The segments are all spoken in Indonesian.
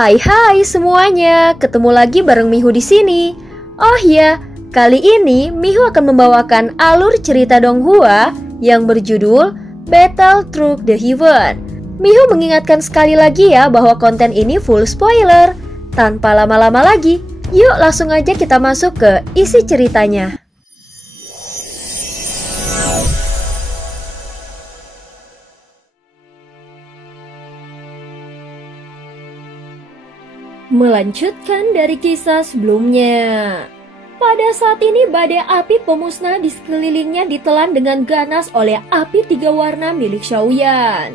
Hai semuanya, ketemu lagi bareng Mihu di sini. Oh ya, kali ini Mihu akan membawakan alur cerita Donghua yang berjudul Battle Through the Heaven. Mihu mengingatkan sekali lagi ya bahwa konten ini full spoiler. Tanpa lama-lama lagi, yuk langsung aja kita masuk ke isi ceritanya. Melanjutkan dari kisah sebelumnya. Pada saat ini badai api pemusnah di sekelilingnya ditelan dengan ganas oleh api 3 warna milik Xiaoyan.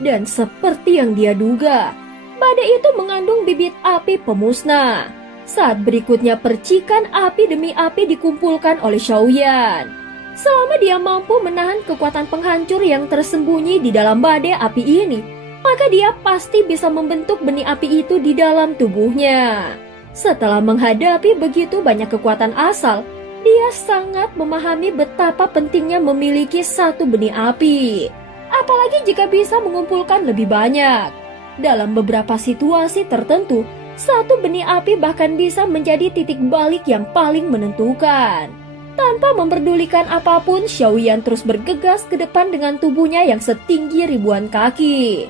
Dan seperti yang dia duga, badai itu mengandung bibit api pemusnah. Saat berikutnya percikan api demi api dikumpulkan oleh Xiaoyan. Selama dia mampu menahan kekuatan penghancur yang tersembunyi di dalam badai api ini, maka dia pasti bisa membentuk benih api itu di dalam tubuhnya. Setelah menghadapi begitu banyak kekuatan asal, dia sangat memahami betapa pentingnya memiliki satu benih api. Apalagi jika bisa mengumpulkan lebih banyak. Dalam beberapa situasi tertentu, satu benih api bahkan bisa menjadi titik balik yang paling menentukan. Tanpa memperdulikan apapun, Xiaoyan terus bergegas ke depan dengan tubuhnya yang setinggi ribuan kaki.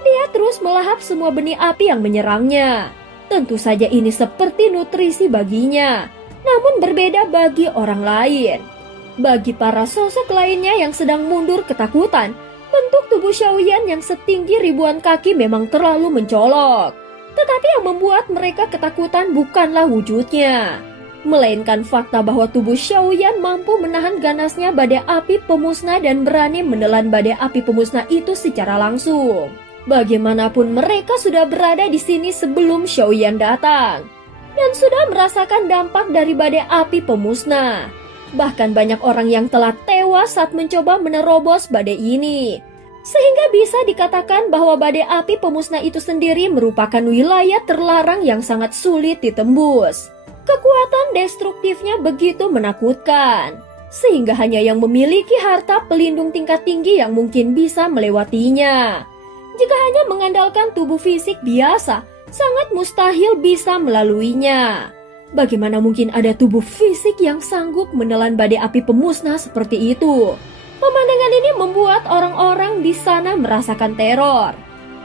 Dia terus melahap semua benih api yang menyerangnya. Tentu saja ini seperti nutrisi baginya, namun berbeda bagi orang lain. Bagi para sosok lainnya yang sedang mundur ketakutan, bentuk tubuh Xiaoyan yang setinggi ribuan kaki memang terlalu mencolok. Tetapi yang membuat mereka ketakutan bukanlah wujudnya, melainkan fakta bahwa tubuh Xiaoyan mampu menahan ganasnya badai api pemusnah dan berani menelan badai api pemusnah itu secara langsung. Bagaimanapun mereka sudah berada di sini sebelum Xiaoyan datang dan sudah merasakan dampak dari badai api pemusnah. Bahkan banyak orang yang telah tewas saat mencoba menerobos badai ini. Sehingga bisa dikatakan bahwa badai api pemusnah itu sendiri merupakan wilayah terlarang yang sangat sulit ditembus. Kekuatan destruktifnya begitu menakutkan, sehingga hanya yang memiliki harta pelindung tingkat tinggi yang mungkin bisa melewatinya. Jika hanya mengandalkan tubuh fisik biasa, sangat mustahil bisa melaluinya. Bagaimana mungkin ada tubuh fisik yang sanggup menelan badai api pemusnah seperti itu? Pemandangan ini membuat orang-orang di sana merasakan teror.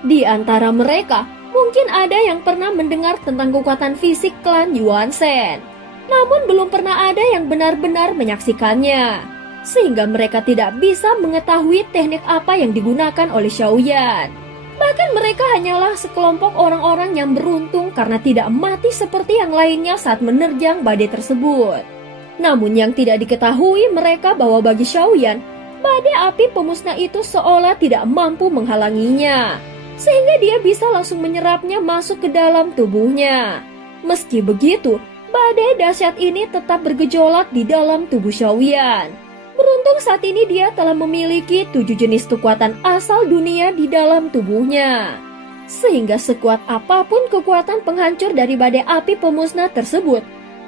Di antara mereka, mungkin ada yang pernah mendengar tentang kekuatan fisik klan Yuan Shen, namun belum pernah ada yang benar-benar menyaksikannya, sehingga mereka tidak bisa mengetahui teknik apa yang digunakan oleh Xiaoyan. Bahkan mereka hanyalah sekelompok orang-orang yang beruntung karena tidak mati seperti yang lainnya saat menerjang badai tersebut. Namun yang tidak diketahui mereka bahwa bagi Xiaoyan, badai api pemusnah itu seolah tidak mampu menghalanginya, sehingga dia bisa langsung menyerapnya masuk ke dalam tubuhnya. Meski begitu, badai dahsyat ini tetap bergejolak di dalam tubuh Xiaoyan. Beruntung saat ini dia telah memiliki 7 jenis kekuatan asal dunia di dalam tubuhnya. Sehingga sekuat apapun kekuatan penghancur dari badai api pemusnah tersebut,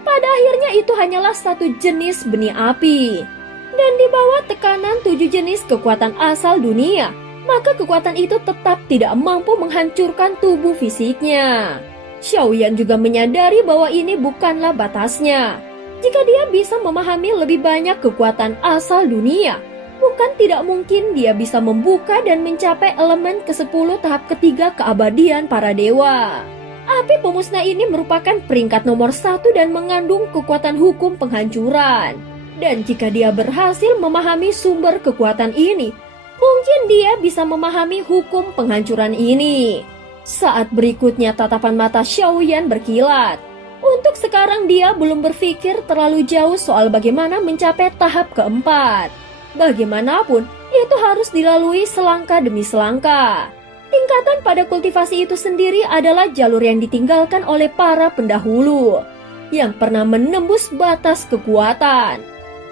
pada akhirnya itu hanyalah satu jenis benih api. Dan di bawah tekanan 7 jenis kekuatan asal dunia, maka kekuatan itu tetap tidak mampu menghancurkan tubuh fisiknya. Xiaoyan juga menyadari bahwa ini bukanlah batasnya. Jika dia bisa memahami lebih banyak kekuatan asal dunia, bukan tidak mungkin dia bisa membuka dan mencapai elemen ke-10 tahap ketiga keabadian para dewa. Api pemusnah ini merupakan peringkat nomor 1 dan mengandung kekuatan hukum penghancuran. Dan jika dia berhasil memahami sumber kekuatan ini, mungkin dia bisa memahami hukum penghancuran ini. Saat berikutnya tatapan mata Xiaoyan berkilat. Untuk sekarang dia belum berpikir terlalu jauh soal bagaimana mencapai tahap keempat. Bagaimanapun, itu harus dilalui selangkah demi selangkah. Tingkatan pada kultivasi itu sendiri adalah jalur yang ditinggalkan oleh para pendahulu yang pernah menembus batas kekuatan.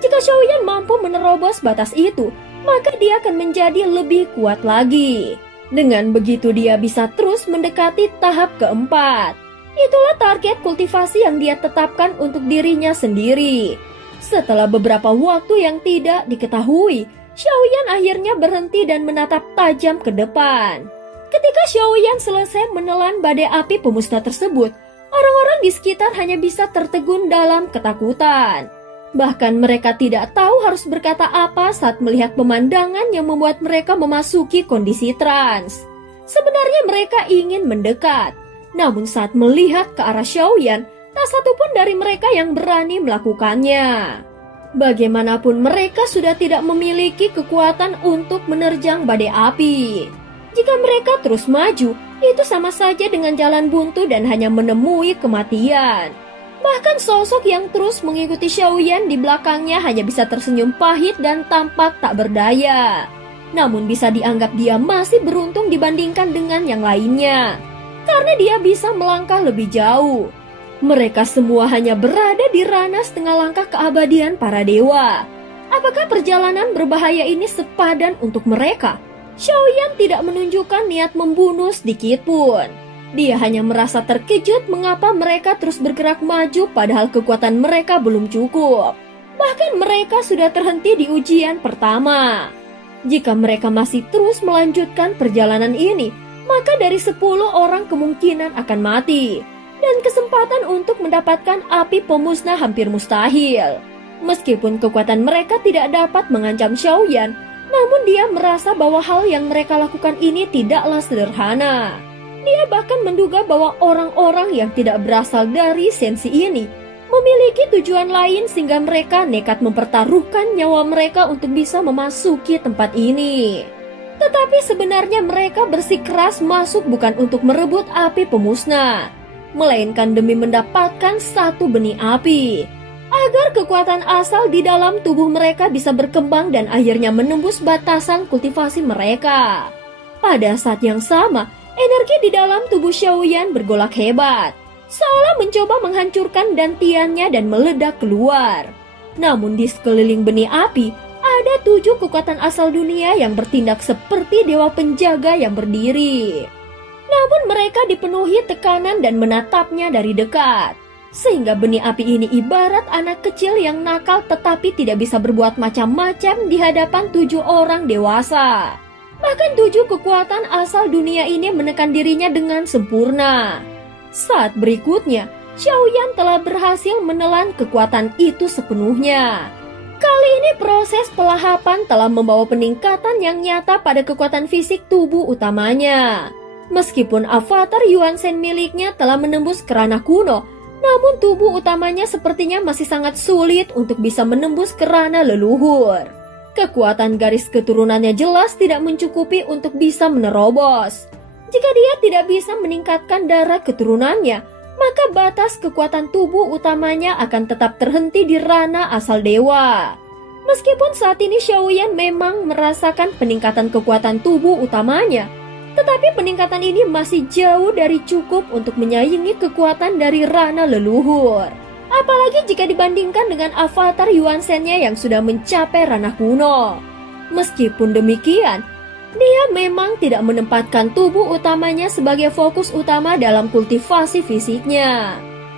Jika Xiaoyan mampu menerobos batas itu, maka dia akan menjadi lebih kuat lagi. Dengan begitu dia bisa terus mendekati tahap keempat. Itulah target kultivasi yang dia tetapkan untuk dirinya sendiri. Setelah beberapa waktu yang tidak diketahui, Xiaoyan akhirnya berhenti dan menatap tajam ke depan. Ketika Xiaoyan selesai menelan badai api pemusnah tersebut, orang-orang di sekitar hanya bisa tertegun dalam ketakutan. Bahkan mereka tidak tahu harus berkata apa saat melihat pemandangan yang membuat mereka memasuki kondisi trans. Sebenarnya mereka ingin mendekat, namun saat melihat ke arah Xiaoyan, tak satu pun dari mereka yang berani melakukannya. Bagaimanapun mereka sudah tidak memiliki kekuatan untuk menerjang badai api. Jika mereka terus maju, itu sama saja dengan jalan buntu dan hanya menemui kematian. Bahkan sosok yang terus mengikuti Xiaoyan di belakangnya hanya bisa tersenyum pahit dan tampak tak berdaya. Namun bisa dianggap dia masih beruntung dibandingkan dengan yang lainnya, karena dia bisa melangkah lebih jauh. Mereka semua hanya berada di ranah setengah langkah keabadian para dewa. Apakah perjalanan berbahaya ini sepadan untuk mereka? Xiaoyan tidak menunjukkan niat membunuh sedikit pun. Dia hanya merasa terkejut mengapa mereka terus bergerak maju padahal kekuatan mereka belum cukup. Bahkan mereka sudah terhenti di ujian pertama. Jika mereka masih terus melanjutkan perjalanan ini, maka dari 10 orang kemungkinan akan mati. Dan kesempatan untuk mendapatkan api pemusnah hampir mustahil. Meskipun kekuatan mereka tidak dapat mengancam Xiaoyan, namun dia merasa bahwa hal yang mereka lakukan ini tidaklah sederhana. Dia bahkan menduga bahwa orang-orang yang tidak berasal dari sensi ini memiliki tujuan lain sehingga mereka nekat mempertaruhkan nyawa mereka untuk bisa memasuki tempat ini. Tetapi sebenarnya mereka bersikeras masuk bukan untuk merebut api pemusnah, melainkan demi mendapatkan satu benih api, agar kekuatan asal di dalam tubuh mereka bisa berkembang dan akhirnya menembus batasan kultivasi mereka. Pada saat yang sama, energi di dalam tubuh Xiaoyan bergolak hebat, seolah mencoba menghancurkan dantiannya dan meledak keluar. Namun di sekeliling benih api, ada 7 kekuatan asal dunia yang bertindak seperti dewa penjaga yang berdiri. Namun mereka dipenuhi tekanan dan menatapnya dari dekat, sehingga benih api ini ibarat anak kecil yang nakal tetapi tidak bisa berbuat macam-macam di hadapan 7 orang dewasa. Bahkan 7 kekuatan asal dunia ini menekan dirinya dengan sempurna. Saat berikutnya, Xiaoyan telah berhasil menelan kekuatan itu sepenuhnya. Kali ini proses pelahapan telah membawa peningkatan yang nyata pada kekuatan fisik tubuh utamanya. Meskipun avatar Yuan Shen miliknya telah menembus ke ranah kuno, namun tubuh utamanya sepertinya masih sangat sulit untuk bisa menembus ke ranah leluhur. Kekuatan garis keturunannya jelas tidak mencukupi untuk bisa menerobos. Jika dia tidak bisa meningkatkan darah keturunannya, maka batas kekuatan tubuh utamanya akan tetap terhenti di ranah asal dewa. Meskipun saat ini Xiaoyan memang merasakan peningkatan kekuatan tubuh utamanya, tetapi peningkatan ini masih jauh dari cukup untuk menyaingi kekuatan dari ranah leluhur. Apalagi jika dibandingkan dengan avatar Yuan Shen-nya yang sudah mencapai ranah kuno. Meskipun demikian, dia memang tidak menempatkan tubuh utamanya sebagai fokus utama dalam kultivasi fisiknya,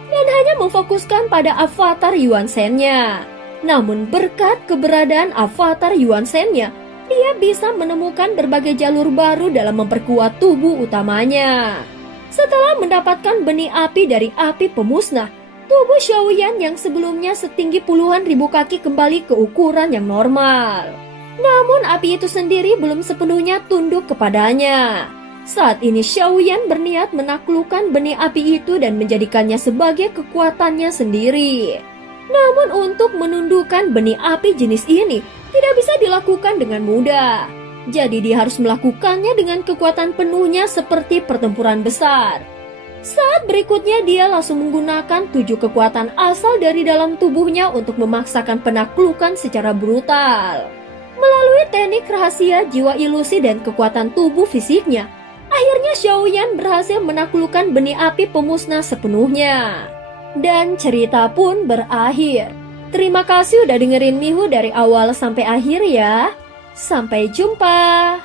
dan hanya memfokuskan pada avatar Yuan Shen-nya. Namun berkat keberadaan avatar Yuan Shen-nya, dia bisa menemukan berbagai jalur baru dalam memperkuat tubuh utamanya. Setelah mendapatkan benih api dari api pemusnah, tubuh Xiaoyan yang sebelumnya setinggi puluhan ribu kaki kembali ke ukuran yang normal. Namun api itu sendiri belum sepenuhnya tunduk kepadanya. Saat ini Xiaoyan berniat menaklukkan benih api itu dan menjadikannya sebagai kekuatannya sendiri. Namun untuk menundukkan benih api jenis ini tidak bisa dilakukan dengan mudah. Jadi dia harus melakukannya dengan kekuatan penuhnya seperti pertempuran besar. Saat berikutnya dia langsung menggunakan 7 kekuatan asal dari dalam tubuhnya untuk memaksakan penaklukan secara brutal. Melalui teknik rahasia jiwa ilusi dan kekuatan tubuh fisiknya, akhirnya Xiaoyan berhasil menaklukkan benih api pemusnah sepenuhnya. Dan cerita pun berakhir. Terima kasih udah dengerin Mihu dari awal sampai akhir ya. Sampai jumpa.